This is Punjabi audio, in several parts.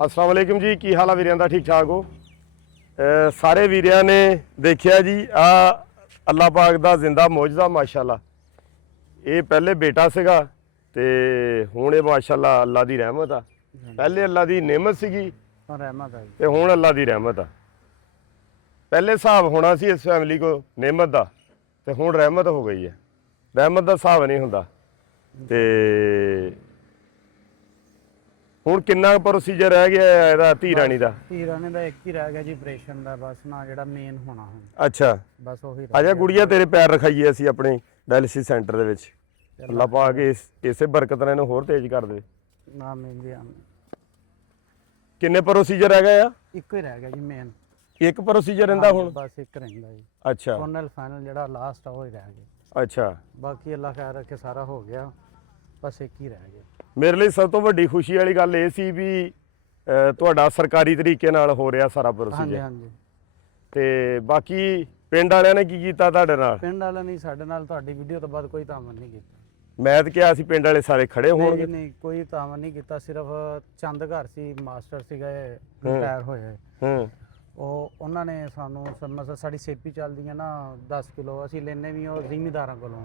अस्सलाम वालेकुम जी, की हाल है वीरियां दा? ठीक ठाक हो? सारे वीरियां ने देखिया जी आ अल्लाह पाक दा जिंदा मौजदा माशाअल्लाह। ये पहले बेटा सीगा ते हुण ये माशाअल्लाह अल्लाह दी रहमत आ। पहले अल्लाह दी नेमत सीगी ते हुण अल्लाह दी रहमत आ। पहले हिसाब होना सी इस फैमिली को नेमत दा ते हुण रहमत हो गई है। रहमत दा हिसाब नहीं हुंदा ते ਹੁਣ ਕਿੰਨਾ ਪ੍ਰੋਸੀਜਰ ਰਹਿ ਗਿਆ ਇਹਦਾ ਧੀ ਰਾਣੀ ਦਾ? ਧੀ ਰਾਣੀ ਦਾ ਇੱਕ ਹੀ ਰਹਿ ਗਿਆ ਜੀ ਆਪਰੇਸ਼ਨ ਦਾ, ਬਸ ਨਾ ਜਿਹੜਾ ਮੇਨ ਹੋਣਾ ਹੁਣ। ਅੱਛਾ, ਬਸ ਉਹੀ ਆ ਜਾ ਗੁੜੀਆ ਤੇਰੇ ਪੈਰ ਰਖਾਈਏ ਅਸੀਂ ਆਪਣੇ ਡਾਇਲਿਸਿਸ ਸੈਂਟਰ ਦੇ ਵਿੱਚ। ਅੱਲਾ ਪਾ ਕੇ ਇਸੇ ਬਰਕਤ ਨਾਲ ਇਹਨੂੰ ਹੋਰ ਤੇਜ਼ ਕਰ ਦੇ। ਨਾ ਮੇਨ ਜੀ ਕਿੰਨੇ ਪ੍ਰੋਸੀਜਰ ਰਹਿ ਗਏ ਆ? ਇੱਕੋ ਹੀ ਰਹਿ ਗਿਆ ਜੀ ਮੇਨ। ਇੱਕ ਪ੍ਰੋਸੀਜਰ ਰਹਿੰਦਾ ਹੁਣ? ਬਸ ਇੱਕ ਰਹਿੰਦਾ ਜੀ। ਅੱਛਾ, ਫਾਈਨਲ ਜਿਹੜਾ ਲਾਸਟ ਆ ਉਹ ਹੀ ਰਹਿ ਗਿਆ। ਅੱਛਾ, ਬਾਕੀ ਅੱਲਾ ਖੈਰ ਰੱਖੇ ਸਾਰਾ ਹੋ ਗਿਆ, ਬਸ ਇੱਕ ਹੀ ਰਹਿ ਗਿਆ। ਮੇਰੇ ਲਈ ਸਭ ਤੋਂ ਵੱਡੀ ਖੁਸ਼ੀ ਵਾਲੀ ਗੱਲ ਇਹ ਸੀ ਵੀ ਤੁਹਾਡਾ ਸਰਕਾਰੀ ਤਰੀਕੇ ਨਾਲ ਹੋ ਰਿਹਾ ਸਾਰਾ ਹਾਂਜੀ ਪ੍ਰੋਸੀਜਰ। ਹਾਂਜੀ। ਤੇ ਬਾਕੀ ਪਿੰਡ ਵਾਲਿਆਂ ਨੇ ਕੀ ਕੀਤਾ ਤੁਹਾਡੇ ਨਾਲ? ਪਿੰਡ ਵਾਲਿਆਂ ਨੇ ਸਾਡੇ ਨਾਲ ਤੁਹਾਡੀ ਵੀਡੀਓ ਤੋਂ ਬਾਅਦ ਕੋਈ ਤਾਮਨ ਨਹੀਂ ਕੀਤਾ। ਮੈਂ ਤਾਂ ਕਿਹਾ ਸੀ ਪਿੰਡ ਵਾਲੇ ਸਾਰੇ ਖੜੇ ਹੋਣਗੇ। ਨਹੀਂ ਕੋਈ ਤਾਮਨ ਨਹੀਂ ਕੀਤਾ, ਸਿਰਫ ਚੰਦ ਘਰ ਸੀ, ਮਾਸਟਰ ਸੀਗਾ ਰਿਟਾਇਰ ਹੋਏ। ਉਹਨਾਂ ਨੇ ਸਾਨੂੰ ਮਤਲਬ ਸਾਡੀ ਸੇਪੀ ਚੱਲਦੀ ਹੈ ਨਾ 10 ਕਿਲੋ, ਅਸੀਂ ਲੈਨੇ ਵੀ ਉਹ ਜ਼ਿਮੀਦਾਰਾਂ ਕੋਲੋਂ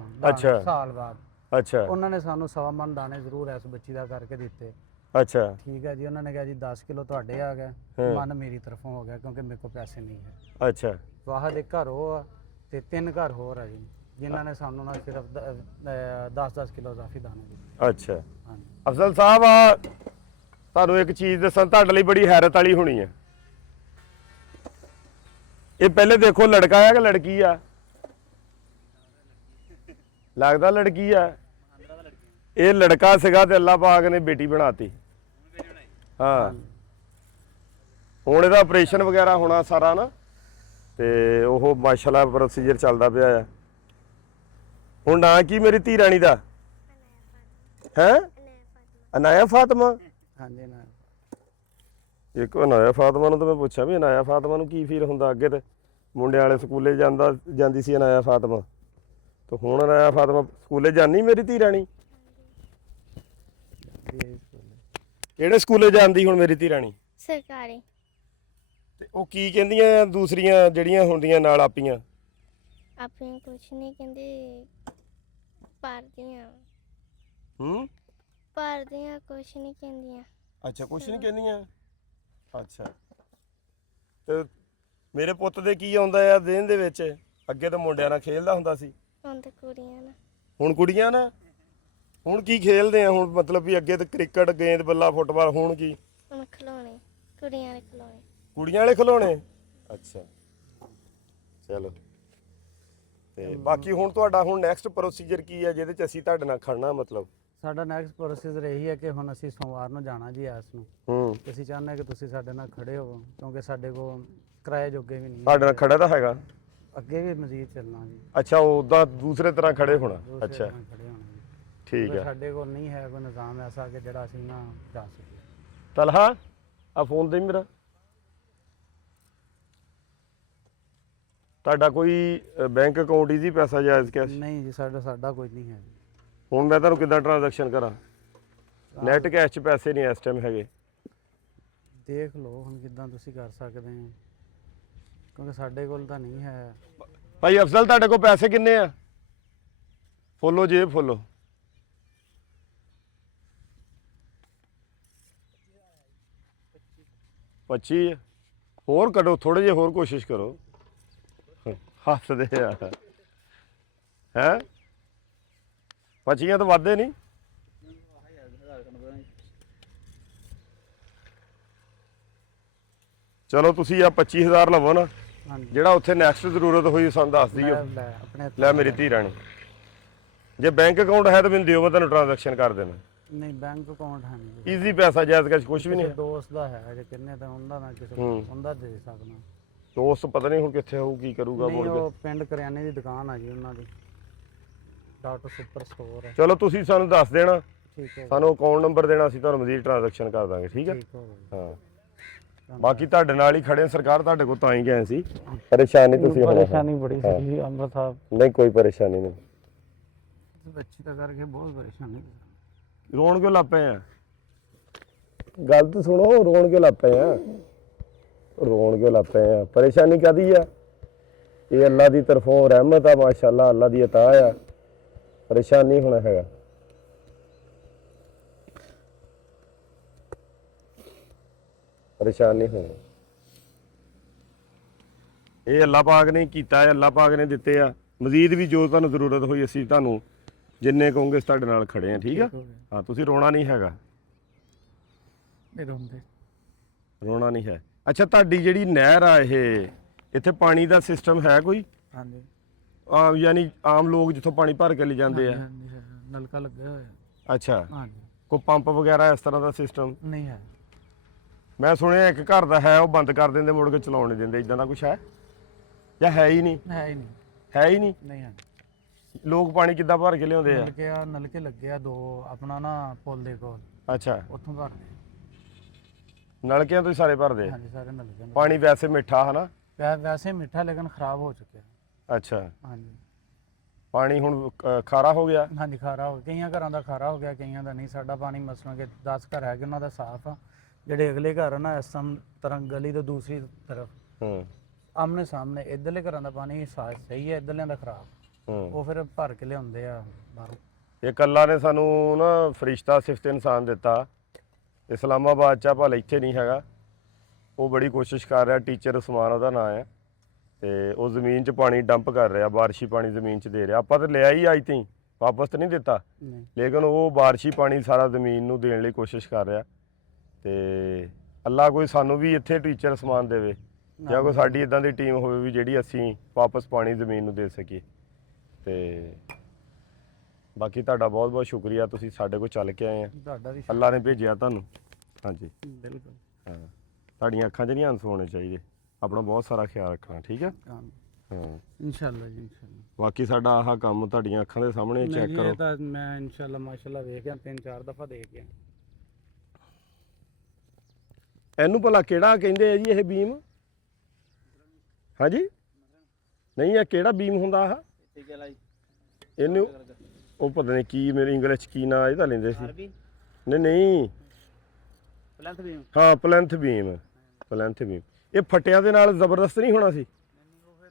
ਸਾਲ ਬਾਅਦ। ਅੱਛਾ, ਉਹਨਾਂ ਨੇ ਸਾਨੂੰ 100 ਮਣ ਦਾਣੇ ਜ਼ਰੂਰ ਇਸ ਬੱਚੀ ਦਾ ਕਰਕੇ ਦਿੱਤੇ। ਅੱਛਾ, ਠੀਕ ਹੈ ਜੀ। ਉਹਨਾਂ ਨੇ ਕਿਹਾ ਜੀ 10 ਕਿਲੋ ਤੁਹਾਡੇ ਆ ਗਏ, ਮਨ ਮੇਰੀ ਤਰਫੋਂ ਹੋ ਗਿਆ ਕਿਉਂਕਿ ਮੇਰੇ ਕੋਲ ਪੈਸੇ ਨਹੀਂ ਹੈ। ਅੱਛਾ, ਵਾਹਦ ਇੱਕ ਘਰ ਉਹ ਆ ਤੇ 3 ਘਰ ਹੋਰ ਆ ਜੀ ਜਿਨ੍ਹਾਂ ਨੇ ਸਾਨੂੰ ਨਾ ਸਿਰਫ 10-10 ਕਿਲੋ ਜ਼ਾਫੀ ਦਾਣੇ ਦਿੱਤੇ। ਅੱਛਾ। ਹਾਂਜੀ ਅਫਜ਼ਲ ਸਾਹਿਬ ਆ ਤੁਹਾਨੂੰ ਇੱਕ ਚੀਜ਼ ਦੱਸਾਂ, ਤੁਹਾਡੇ ਲਈ ਬੜੀ ਹੈਰਤ ਵਾਲੀ ਹੋਣੀ ਹੈ। ਇਹ ਪਹਿਲੇ ਦੇਖੋ ਲੜਕਾ ਆ ਕਿ ਲੜਕੀ ਆ? ਲੱਗਦਾ ਲੜਕੀ ਆ। ਇਹ ਲੜਕਾ ਸੀਗਾ ਤੇ ਅੱਲਾਹ ਪਾਕ ਨੇ ਬੇਟੀ ਬਣਾਤੀ। ਹਾਂ, ਹੁਣ ਇਹਦਾ ਆਪਰੇਸ਼ਨ ਵਗੈਰਾ ਹੋਣਾ ਸਾਰਾ ਨਾ, ਤੇ ਉਹ ਮਾਸ਼ਾਅੱਲਾ ਪ੍ਰੋਸੀਜਰ ਚੱਲਦਾ ਪਿਆ ਆ। ਹੁਣ ਨਾਂ ਕੀ ਮੇਰੀ ਧੀ ਰਾਣੀ ਦਾ? ਹੈ ਅਨਾਇਆ ਫਾਤਮਾ। ਹਾਂਜੀ ਨਾ ਇੱਕ ਅਨਾਇਆ ਫਾਤਮਾ ਨੂੰ ਤਾਂ ਮੈਂ ਪੁੱਛਿਆ ਵੀ ਅਨਾਇਆ ਫਾਤਮਾ ਨੂੰ ਕੀ ਫੀਲ ਹੁੰਦਾ? ਅੱਗੇ ਤੇ ਮੁੰਡਿਆਂ ਵਾਲੇ ਸਕੂਲੇ ਜਾਂਦੀ ਸੀ ਅਨਾਇਆ ਫਾਤਮਾ, ਤੇ ਹੁਣ ਅਨਾਇਆ ਫਾਤਮਾ ਸਕੂਲੇ ਜਾਂਦੀ ਮੇਰੀ ਧੀ ਰਾਣੀ? ਕਿਹੜੇ ਸਕੂਲੇ ਜਾਂਦੀ ਹੁਣ ਮੇਰੀ ਧੀ ਰਾਣੀ? ਸਰਕਾਰੀ। ਤੇ ਉਹ ਕੀ ਕਹਿੰਦੀਆਂ ਦੂਸਰੀਆਂ ਜਿਹੜੀਆਂ ਹੁੰਦੀਆਂ ਨਾਲ ਆਪੀਆਂ? ਆਪਣੀ ਕੁਛ ਨਹੀਂ ਕਹਿੰਦੇ, ਪੜ੍ਹਦੀਆਂ ਕੁਛ ਨਹੀਂ ਕਹਿੰਦੀਆਂ। ਅੱਛਾ, ਕੁਛ ਨਹੀਂ ਕਹਿੰਦੀਆਂ। ਅੱਛਾ, ਤੇ ਮੇਰੇ ਪੁੱਤ ਦੇ ਕੀ ਆਉਂਦਾ ਆ ਦਿਨ ਦੇ ਵਿੱਚ? ਅੱਗੇ ਤਾਂ ਮੁੰਡਿਆਂ ਨਾਲ ਖੇਲਦਾ ਹੁੰਦਾ ਸੀ, ਹੁਣ ਤਾਂ ਕੁੜੀਆਂ ਨਾ। ਹੁਣ ਕੁੜੀਆਂ ਨਾ। ਹੁਣ ਕੀ ਖੇਲਦੇ ਆ ਹੁਣ? ਮਤਲਬ ਵੀ ਅੱਗੇ ਤਾਂ ਕ੍ਰਿਕਟ, ਗੇਂਦ ਬੱਲਾ, ਫੁੱਟਬਾਲ, ਹੁਣ ਕੀ? ਹੁਣ ਖਿਡੌਣੇ, ਕੁੜੀਆਂ ਦੇ ਖਿਡੌਣੇ। ਕੁੜੀਆਂ ਵਾਲੇ ਖਿਡੌਣੇ। ਅੱਛਾ, ਚਲੋ। ਤੇ ਬਾਕੀ ਹੁਣ ਤੁਹਾਡਾ ਹੁਣ ਨੈਕਸਟ ਪ੍ਰੋਸੀਜਰ ਕੀ ਹੈ ਜਿਹਦੇ ਚ ਅਸੀਂ ਤੁਹਾਡੇ ਨਾਲ ਖੜਨਾ? ਮਤਲਬ ਸਾਡਾ ਨੈਕਸਟ ਪ੍ਰੋਸੀਜਰ ਇਹੀ ਹੈ ਕਿ ਹੁਣ ਅਸੀਂ ਸੋਮਵਾਰ ਨੂੰ ਜਾਣਾ ਜੀ ਐਸ ਨੂੰ। ਅਸੀਂ ਚਾਹੁੰਦੇ ਹਾਂ ਕਿ ਤੁਸੀਂ ਸਾਡੇ ਨਾਲ ਖੜੇ ਹੋਵੋ ਕਿਉਂਕਿ ਸਾਡੇ ਕੋਲ ਕਿਰਾਏ ਜੋਗੇ ਵੀ ਨਹੀਂ। ਤੁਹਾਡੇ ਨਾਲ ਖੜਾ ਤਾਂ ਹੈਗਾ, ਅੱਗੇ ਵੀ ਮਜ਼ੀਦ ਚੱਲਣਾ ਜੀ। ਅੱਛਾ, ਉਦਾਂ ਦੂਸਰੇ ਤਰ੍ਹਾਂ ਖੜੇ ਹੋਣਾ। ਅੱਛਾ, ਖੜੇ ਹੋਣਾ ਜੀ। ਠੀਕ ਹੈ। ਸਾਡੇ ਕੋਲ ਨਹੀਂ ਹੈ ਕੋਈ ਨਿਜ਼ਾਮ ਐਸਾ ਕਿ ਜਿਹੜਾ ਅਸੀਂ ਨਾ ਜਾ ਸਕੀਏ। ਤਲਹਾ ਆ ਫੋਨ ਦੇ ਮੇਰਾ। ਤੁਹਾਡਾ ਕੋਈ ਬੈਂਕ ਅਕਾਊਂਟ ਹੀ ਪੈਸਾ ਜਾਇਜ਼ ਕੈਸ਼? ਨਹੀਂ ਜੀ, ਸਾਡਾ ਕੋਈ ਨਹੀਂ ਹੈ। ਹੁਣ ਮੈਂ ਤੁਹਾਨੂੰ ਕਿੱਦਾਂ ਟ੍ਰਾਂਜੈਕਸ਼ਨ ਕਰਾਂ? ਨੈਟ ਕੈਸ਼ 'ਚ ਪੈਸੇ ਨਹੀਂ ਇਸ ਟਾਈਮ ਹੈਗੇ। ਦੇਖ ਲਓ ਹੁਣ ਕਿੱਦਾਂ ਤੁਸੀਂ ਕਰ ਸਕਦੇ ਹੋ ਕਿਉਂਕਿ ਸਾਡੇ ਕੋਲ ਤਾਂ ਨਹੀਂ ਹੈ। ਭਾਈ ਅਫਜ਼ਲ ਤੁਹਾਡੇ ਕੋਲ ਪੈਸੇ ਕਿੰਨੇ ਆ? ਫੋਲੋ ਜੇਬ ਫੋਲੋ। ਪੱਚੀ ਹੋਰ ਕੱਢੋ, ਥੋੜੇ ਜਿਹੇ ਹੋਰ ਕੋਸ਼ਿਸ਼ ਕਰੋ। ਹੱਸਦੇ ਆ ਹੈ? 25 ਤਾਂ ਵੱਧਦੇ ਨਹੀਂ। ਚਲੋ ਤੁਸੀਂ ਆ 25000 ਲਵੋ ਨਾ, ਜਿਹੜਾ ਉੱਥੇ ਨੈਕਸਟ ਜ਼ਰੂਰਤ ਹੋਈ ਸਾਨੂੰ ਦੱਸ ਦਿਓ। ਲੈ ਮੇਰੀ ਧੀ ਰਾਣੀ, ਜੇ ਬੈਂਕ ਅਕਾਊਂਟ ਹੈ ਤਾਂ ਮੈਨੂੰ ਦਿਓ, ਮੈਂ ਤੁਹਾਨੂੰ ਟ੍ਰਾਂਜੈਕਸ਼ਨ ਕਰ ਦੇਣਾ। ਨਹੀਂ, ਬੈਂਕ ਅਕਾਊਂਟ ਹੈ ਨਹੀਂ। ਈਜ਼ੀ ਪੈਸਾ ਜਾਇਜ਼ ਕੈਸ਼ ਕੁਝ ਵੀ ਨਹੀਂ। ਦੋਸਤ ਦਾ ਹੈ ਜੇ ਕਿੰਨੇ ਤਾਂ ਉਹਦਾ ਮੈਂ ਕਿਸੇ ਉਹਦਾ ਦੇ ਸਕਦਾ। ਦੋਸਤ ਪਤਾ ਨਹੀਂ ਹੁਣ ਕਿੱਥੇ ਹੋਊ, ਕੀ ਕਰੂਗਾ ਮੁੜ ਕੇ। ਉਹ ਪਿੰਡ ਕਰਿਆਨੇ ਦੀ ਦੁਕਾਨ ਆ ਜੀ ਉਹਨਾਂ ਦੀ, ਡਾਕਟਰ ਸੁਪਰ ਸਟੋਰ ਹੈ। ਚਲੋ ਤੁਸੀਂ ਸਾਨੂੰ ਦੱਸ ਦੇਣਾ, ਠੀਕ ਹੈ, ਸਾਨੂੰ ਅਕਾਊਂਟ ਨੰਬਰ ਦੇਣਾ, ਅਸੀਂ ਤੁਹਾਨੂੰ ਮਜ਼ੀਦ ਟ੍ਰਾਂਜੈਕਸ਼ਨ ਕਰ ਦਾਂਗੇ। ਠੀਕ ਹੈ। ਠੀਕ ਹੋ ਗਿਆ। ਹਾਂ, ਬਾਕੀ ਤੁਹਾਡੇ ਨਾਲ ਹੀ ਖੜੇ ਸਰਕਾਰ, ਤੁਹਾਡੇ ਕੋਲ ਤਾਂ ਹੀ ਗਏ ਸੀ। ਪਰੇਸ਼ਾਨੀ ਤੁਸੀਂ ਪਰੇਸ਼ਾਨੀ ਬੜੀ ਸੀ ਅੰਮ੍ਰਿਤ ਸਾਹਿਬ। ਨਹੀਂ ਕੋਈ ਪਰੇਸ਼ਾਨੀ ਨਹੀਂ। ਬੱਚੀ ਦਾ ਕਰਕੇ ਬਹੁਤ ਪਰੇਸ਼ਾਨੀ। ਰੋਣ ਕਿਉਂ ਲੱਗ ਪਏ ਆ? ਗੱਲ ਤਾਂ ਸੁਣੋ, ਰੋਣ ਕਿਉਂ ਲੱਗ ਪਏ ਆ? ਰੋਣ ਕਿਉਂ ਲੱਗ ਪਏ ਆ? ਪਰੇਸ਼ਾਨੀ ਕਾਦੀ ਆ? ਇਹ ਅੱਲਾ ਦੀ ਤਰਫੋਂ ਰਹਿਮਤ ਆ, ਮਾਸ਼ਾਅੱਲਾ, ਅੱਲਾ ਦੀ ਅਤਾ ਆ। ਪਰੇਸ਼ਾਨ ਨਹੀਂ ਹੋਣਾ ਹੈਗਾ। ਪਰੇਸ਼ਾਨ ਨਹੀਂ ਹੋਣਾ। ਇਹ ਅੱਲਾ ਪਾਕ ਨੇ ਕੀਤਾ ਹੈ, ਅੱਲਾ ਪਾਕ ਨੇ ਦਿੱਤੇ ਆ। ਮਜ਼ੀਦ ਵੀ ਜੋ ਤੁਹਾਨੂੰ ਜ਼ਰੂਰਤ ਹੋਈ ਅਸੀਂ ਤੁਹਾਨੂੰ ਜਿੰਨੇ ਕਹੋਗੇ ਤੁਹਾਡੇ ਨਾਲ ਖੜੇ ਆ। ਠੀਕ ਆ? ਹਾਂ, ਤੁਸੀਂ ਰੋਣਾ ਨਹੀਂ ਹੈਗਾ। ਰੋਣਾ ਨਹੀਂ ਹੈ। ਅੱਛਾ, ਤੁਹਾਡੀ ਜਿਹੜੀ ਨਹਿਰ ਆ ਇਹ, ਇੱਥੇ ਪਾਣੀ ਦਾ ਸਿਸਟਮ ਹੈ ਕੋਈ? ਹਾਂਜੀ, ਯਾਨੀ ਆਮ ਲੋਕ ਜਿੱਥੋਂ ਪਾਣੀ ਭਰ ਕੇ ਲੈ ਜਾਂਦੇ ਆ? ਨਲਕਾ ਲੱਗਿਆ ਹੋਇਆ। ਅੱਛਾ, ਹਾਂਜੀ, ਕੋਈ ਪੰਪ ਵਗੈਰਾ ਇਸ ਤਰ੍ਹਾਂ ਦਾ ਸਿਸਟਮ? ਨਹੀਂ ਹੈ। ਮੈਂ ਸੁਣਿਆ ਇੱਕ ਘਰ ਦਾ ਹੈ, ਉਹ ਬੰਦ ਕਰ ਦਿੰਦੇ, ਮੁੜ ਕੇ ਚਲਾਉਣ ਨਹੀਂ ਦਿੰਦੇ। ਇਦਾਂ ਦਾ ਕੁਝ ਹੈ ਜਾਂ ਹੈ ਹੀ ਨਹੀਂ? ਹੈ ਹੀ ਨਹੀਂ। ਹੈ ਹੀ ਨਹੀਂ? ਨਹੀਂ ਹੈ। ਲੋਕ ਪਾਣੀ ਕਿੱਦਾਂ ਭਰ ਕੇ ਲਿਆਉਂਦੇ ਆ? ਨਲਕੇ ਲੱਗੇ ਆ 2 ਆਪਣਾ ਨਾ ਪੁੱਲ ਦੇ ਕੋਲ, ਅੱਛਾ, ਉੱਥੋਂ ਭਰਦੇ। ਨਲਕਿਆਂ ਤੋਂ ਹੀ ਸਾਰੇ ਭਰਦੇ ਆ? ਹਾਂਜੀ, ਸਾਰੇ ਨਲਕੇ। ਪਾਣੀ ਵੈਸੇ ਮਿੱਠਾ ਹੈ ਨਾ? ਵੈਸੇ ਮਿੱਠਾ ਲੇਕਿਨ ਖਰਾਬ ਹੋ ਚੁੱਕਿਆ। ਅੱਛਾ, ਹਾਂਜੀ, ਪਾਣੀ ਹੁਣ ਖਾਰਾ ਹੋ ਗਿਆ? ਹਾਂਜੀ, ਖਾਰਾ ਹੋ ਗਿਆ। ਕਈਆਂ ਘਰਾਂ ਦਾ ਖਾਰਾ ਹੋ ਗਿਆ, ਕਈਆਂ ਦਾ ਨਹੀਂ। ਸਾਡਾ ਪਾਣੀ ਮਸਲਾਂ ਕਿ 10 ਘਰ ਹੈਗੇ, ਉਹਨਾਂ ਦਾ ਸਾਫ਼ ਆ। ਜਿਹੜੇ ਅਗਲੇ ਘਰ ਆ ਨਾ, ਇਸ ਤਰ੍ਹਾਂ ਗਲੀ ਤੋਂ ਦੂਸਰੀ ਤਰਫ ਆਮਨੇ ਸਾਹਮਣੇ, ਇੱਧਰਲੇ ਘਰਾਂ ਦਾ ਪਾਣੀ ਸਹੀ ਹੈ, ਇੱਧਰਲਿਆਂ ਦਾ ਖਰਾਬ। ਉਹ ਫਿਰ ਭਰ ਕੇ ਲਿਆਉਂਦੇ ਆ ਬਾਹਰੋਂ। ਇਹ ਅੱਲਾ ਨੇ ਸਾਨੂੰ ਨਾ ਫਰਿਸ਼ਤਾ ਸਿਫਤ ਇਨਸਾਨ ਦਿੱਤਾ। ਇਸਲਾਮਾਬਾਦ 'ਚ ਆ, ਭਲੇ ਇੱਥੇ ਨਹੀਂ ਹੈਗਾ। ਉਹ ਬੜੀ ਕੋਸ਼ਿਸ਼ ਕਰ ਰਿਹਾ, ਟੀਚਰ ਉਸਮਾਨ ਉਹਦਾ ਨਾਂ ਹੈ, ਤੇ ਉਹ ਜ਼ਮੀਨ 'ਚ ਪਾਣੀ ਡੰਪ ਕਰ ਰਿਹਾ, ਬਾਰਿਸ਼ੀ ਪਾਣੀ ਜ਼ਮੀਨ 'ਚ ਦੇ ਰਿਹਾ। ਆਪਾਂ ਤਾਂ ਲਿਆ ਹੀ ਅੱਜ ਤੀ, ਵਾਪਸ ਤਾਂ ਨਹੀਂ ਦਿੱਤਾ, ਲੇਕਿਨ ਉਹ ਬਾਰਿਸ਼ੀ ਪਾਣੀ ਸਾਰਾ ਜ਼ਮੀਨ ਨੂੰ ਦੇਣ ਲਈ ਕੋਸ਼ਿਸ਼ ਕਰ ਰਿਹਾ। ਤੇ ਅੱਲਾ ਕੋਈ ਸਾਨੂੰ ਵੀ ਇੱਥੇ ਟੀਚਰ ਉਸਮਾਨ ਦੇਵੇ, ਜਾਂ ਕੋਈ ਸਾਡੀ ਇਦਾਂ ਦੀ ਟੀਮ ਹੋਵੇ ਵੀ ਜਿਹੜੀ ਅਸੀਂ ਵਾਪਸ ਪਾਣੀ ਜ਼ਮੀਨ ਨੂੰ ਦੇ ਸਕੀਏ। ਤੇ ਬਾਕੀ ਤੁਹਾਡਾ ਬਹੁਤ ਬਹੁਤ ਸ਼ੁਕਰੀਆ, ਤੁਸੀਂ ਸਾਡੇ ਕੋਲ ਚੱਲ ਕੇ ਆਏ ਆ। ਤੁਹਾਡਾ ਵੀ ਅੱਲਾ ਨੇ ਭੇਜਿਆ ਤੁਹਾਨੂੰ। ਹਾਂਜੀ, ਬਿਲਕੁਲ। ਹਾਂ, ਤੁਹਾਡੀਆਂ ਅੱਖਾਂ 'ਚ ਨਹੀਂ ਹੰਸ ਹੋਣੇ ਚਾਹੀਦੇ। ਆਪਣਾ ਬਹੁਤ ਸਾਰਾ ਖਿਆਲ ਰੱਖਣਾ, ਠੀਕ ਹੈ? ਹਾਂ, ਹਾਂ, ਇਨਸ਼ਾਅੱਲਾ ਜੀ, ਇਨਸ਼ਾਅੱਲਾ। ਬਾਕੀ ਸਾਡਾ ਆਹ ਕੰਮ ਤੁਹਾਡੀਆਂ ਅੱਖਾਂ ਦੇ ਸਾਹਮਣੇ ਚੈੱਕ ਕਰੋ। ਤਾਂ ਮੈਂ ਇਨਸ਼ਾਅੱਲਾ ਮਾਸ਼ਾਅੱਲਾ ਵੇਖ ਗਿਆ, 3-4 ਦਫਾ ਦੇਖ ਗਿਆ। ਇਹਨੂੰ ਭਲਾ ਕਿਹੜਾ ਕਹਿੰਦੇ ਆ ਜੀ ਇਹ ਬੀਮ? ਹਾਂਜੀ, ਨਹੀਂ, ਇਹ ਕਿਹੜਾ ਬੀਮ ਹੁੰਦਾ ਆਹ? ਇਹਨੂੰ ਉਹ ਪਤਾ ਨਹੀਂ ਕੀ, ਮੇਰੇ ਇੰਗਲਿਸ਼ ਕੀ ਨਾਂ ਇਹਦਾ ਲੈਂਦੇ ਸੀ। ਨਹੀਂ, ਪਲੈਂਥ ਬੀਮ। ਹਾਂ, ਪਲੈਂਥ ਬੀਮ। ਪਲੈਂਥ ਬੀਮ ਇਹ ਫਟਿਆਂ ਦੇ ਨਾਲ ਜ਼ਬਰਦਸਤ ਨਹੀਂ ਹੋਣਾ ਸੀ?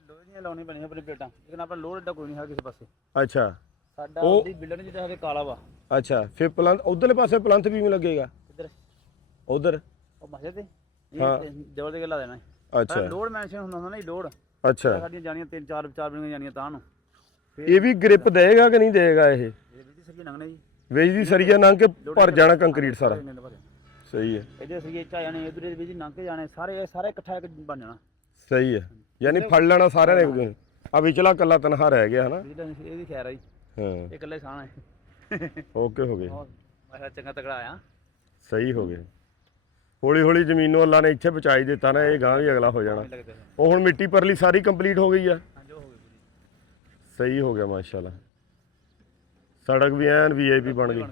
ਲੋਹੇ ਦੀਆਂ ਲਾਉਣੀ ਪੈਣੀ ਆਪਣੀ ਪਲੇਟਾਂ, ਲੇਕਿਨ ਆਪਣਾ ਲੋਡ ਏਡਾ ਕੋਈ ਨਹੀਂ ਹੈ ਕਿਸੇ ਪਾਸੇ। ਅੱਛਾ, ਸਾਡਾ ਉਹਦੀ ਬਿਲਡਰ ਜਿਹੜਾ ਸਾਡੇ ਕਾਲਾ ਵਾ। ਅੱਛਾ, ਫਿਰ ਪਲੰਥ ਉਧਰਲੇ ਪਾਸੇ ਪਲੰਥ ਬੀਮ ਲੱਗੇਗਾ? ਕਿੱਧਰ? ਉਧਰ ਉਹ ਮਸਜਿਦ ਤੇ ਹਾਂ, ਡਬਲ ਦੇ ਲਾ ਦੇਣਾ। ਅੱਛਾ, ਲੋਡ ਮੈਂਸ਼ਨ ਹੁੰਦਾ ਨਾ, ਲੋਡ। ਅੱਛਾ, ਸਾਡੀਆਂ ਜਾਣੀਆਂ 3-4 ਬਿਲਡਿੰਗਾਂ ਜਾਣੀਆਂ ਤਾਂ ਨੂੰ। ਇਹ ਵੀ ਗ੍ਰਿਪ ਦੇਗਾ ਕਿ ਨਹੀਂ ਦੇਗਾ? ਇਹ ਇਹਦੀ ਸਰੀਏ ਲੰਘਣੇ ਜੀ, ਵੇਜ ਦੀ ਸਰੀਆ ਲੰਘ ਕੇ ਭਰ ਜਾਣਾ ਕੰਕਰੀਟ ਸਾਰਾ? ਸਹੀ ਹੈ। ਇਹਦੇ ਸਰੀਏ ਚਾ ਜਾਣੇ, ਇਧਰ ਵੀ ਜੀ ਲੰਘ ਕੇ ਜਾਣੇ, ਸਾਰੇ ਇਕੱਠਾ ਇੱਕ ਬਣ ਜਾਣਾ। ਸਹੀ ਹੈ, ਯਾਨੀ ਫੜ ਲੈਣਾ ਸਾਰਿਆਂ ਨੇ। ਆ ਵਿਚਲਾ ਕੱਲਾ ਤਨਹਾ ਰਹਿ ਗਿਆ ਹਨਾ? ਇਹਦੀ ਖੈਰ ਆ ਜੀ। ਹਾਂ, ਇਹ ਇਕੱਲੇ ਸਾਹ ਹੈ। ਓਕੇ ਹੋ ਗਏ। ਮੈਂ ਚੰਗਾ ਤਕੜਾ ਆਇਆ। ਸਹੀ ਹੋ ਗਏ। ਹੌਲੀ ਹੌਲੀ ਜ਼ਮੀਨ ਨੂੰ ਅੱਲਾ ਨੇ ਇੱਥੇ ਪਹੁੰਚਾਈ ਦਿੱਤਾ ਨਾ, ਇਹ ਗਾਂ ਵੀ ਅਗਲਾ ਹੋ ਜਾਣਾ। ਉਹ ਹੁਣ ਮਿੱਟੀ ਪਰਲੀ ਸਾਰੀ ਕੰਪਲੀਟ ਹੋ ਗਈ ਆ? ਸਹੀ ਹੋ ਗਿਆ, ਮਾਸ਼ਾਅੱਲਾ। ਸੜਕ ਵੀ ਐਨ VIP ਬਣ ਗਈ।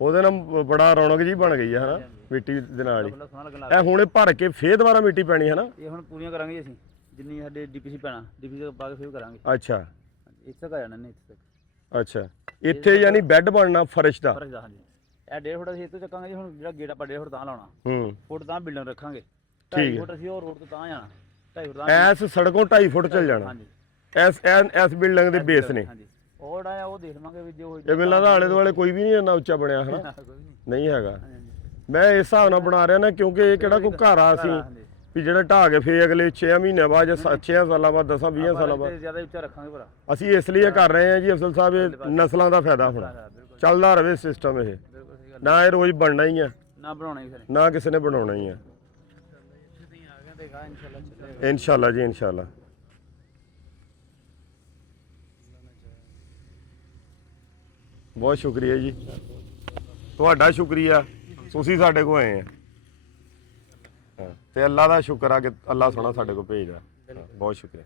ਉਹਦੇ ਨਾਲ ਬੜਾ ਰੌਣਕ ਜੀ ਬਣ ਗਈ ਹੈ ਹਨਾ, ਮਿੱਟੀ ਦੇ ਨਾਲ ਹੀ। ਇਹ ਹੁਣੇ ਭਰ ਕੇ ਫੇਰ ਦੁਬਾਰਾ ਮਿੱਟੀ ਪੈਣੀ ਹੈ ਨਾ? ਇਹ ਹੁਣ ਪੂਰੀਆਂ ਕਰਾਂਗੇ ਅਸੀਂ, ਜਿੰਨੀ ਸਾਡੇ DPC ਪੈਣਾ, DPC ਪਾ ਕੇ ਫੇਰ ਕਰਾਂਗੇ। ਅੱਛਾ, ਇੱਥੇ ਤੱਕ ਆ ਜਾਣਾ, ਨਹੀਂ ਇੱਥੇ ਤੱਕ। ਅੱਛਾ, ਇੱਥੇ ਯਾਨੀ ਬੈੱਡ ਬਣਨਾ ਫਰਸ਼ ਦਾ? ਫਰਸ਼ ਦਾ, ਹਾਂਜੀ। ਇਹ 1.5 ਫੁੱਟ ਅਸੀਂ ਇੱਥੋਂ ਚੱਕਾਂਗੇ ਜੀ। ਹੁਣ ਜਿਹੜਾ ਗੇਟ ਆਪਾਂ 1.5 ਫੁੱਟ ਤਾਂ ਲਾਉਣਾ, ਫੁੱਟ ਤਾਂ ਬਿਲਡਿੰਗ ਰੱਖਾਂਗੇ। 2.5 ਫੁੱਟ ਅਸੀਂ ਉਹ ਰੋਡ ਤੋਂ ਤਾਂ ਜਾਣਾ, 2.5 ਫੁੱਟ ਤਾਂ ਐਸ ਸੜਕੋਂ 2.5 ਫੁੱਟ ਚੱਲ ਜਾਣਾ? ਹਾਂਜੀ, ਐਸ ਬਿਲਡਿੰਗ ਦੇ ਬੇਸ ਨੇ? ਹਾਂਜੀ। ਉਹ ਜਿਹੜਾ ਉਹ ਦੇਖ ਲਵਾਂਗੇ ਵੀ ਜੋ ਇਹ ਮੈਨੂੰ ਲੱਗਦਾ ਆਲੇ ਦੁਆਲੇ ਕੋਈ ਵੀ ਨਹੀਂ ਇੰਨਾ ਉੱਚਾ ਬਣਿਆ ਹਨਾ? ਨਹੀਂ ਹੈਗਾ। ਮੈਂ ਇਸ ਹਿਸਾਬ ਨਾਲ ਬਣਾ ਰਿਹਾ ਨਾ, ਕਿਉਂਕਿ ਇਹ ਕਿਹੜਾ ਕੋਈ ਘਰ ਆ ਅਸੀਂ ਵੀ ਜਿਹੜਾ ਢਾਹ ਕੇ ਫੇਰ ਅਗਲੇ 6 ਮਹੀਨਿਆਂ ਬਾਅਦ ਜਾਂ 6 ਸਾਲਾਂ ਬਾਅਦ 10-20 ਸਾਲਾਂ ਬਾਅਦ ਜ਼ਿਆਦਾ ਉੱਚਾ ਰੱਖਾਂਗੇ ਭਰਾ। ਅਸੀਂ ਇਸ ਲਈ ਇਹ ਕਰ ਰਹੇ ਹਾਂ ਜੀ ਅਫਜ਼ਲ ਸਾਹਿਬ, ਇਹ ਨਸਲਾਂ ਦਾ ਫਾਇਦਾ ਹੋਣਾ, ਚੱਲਦਾ ਰਹੇ ਸਿਸਟਮ। ਇਹ ਨਾ ਇਹ ਰੋਜ਼ ਬਣਨਾ ਹੀ ਆ, ਨਾ ਬਣਾਉਣਾ ਹੀ ਫਿਰ, ਨਾ ਕਿਸੇ ਨੇ ਬਣਾਉਣਾ ਹੀ ਆ। ਇਨਸ਼ਾਅੱਲਾ ਜੀ, ਇਨਸ਼ਾਅੱਲਾ। ਬਹੁਤ ਸ਼ੁਕਰੀਆ ਜੀ, ਤੁਹਾਡਾ ਸ਼ੁਕਰੀਆ, ਤੁਸੀਂ ਸਾਡੇ ਕੋਲ ਆਏ ਆ। ਤੇ ਅੱਲਾ ਦਾ ਸ਼ੁਕਰ ਆ ਕਿ ਅੱਲਾ ਸੋਹਣਾ ਸਾਡੇ ਕੋਲ ਭੇਜਦਾ। ਬਹੁਤ ਸ਼ੁਕਰੀਆ।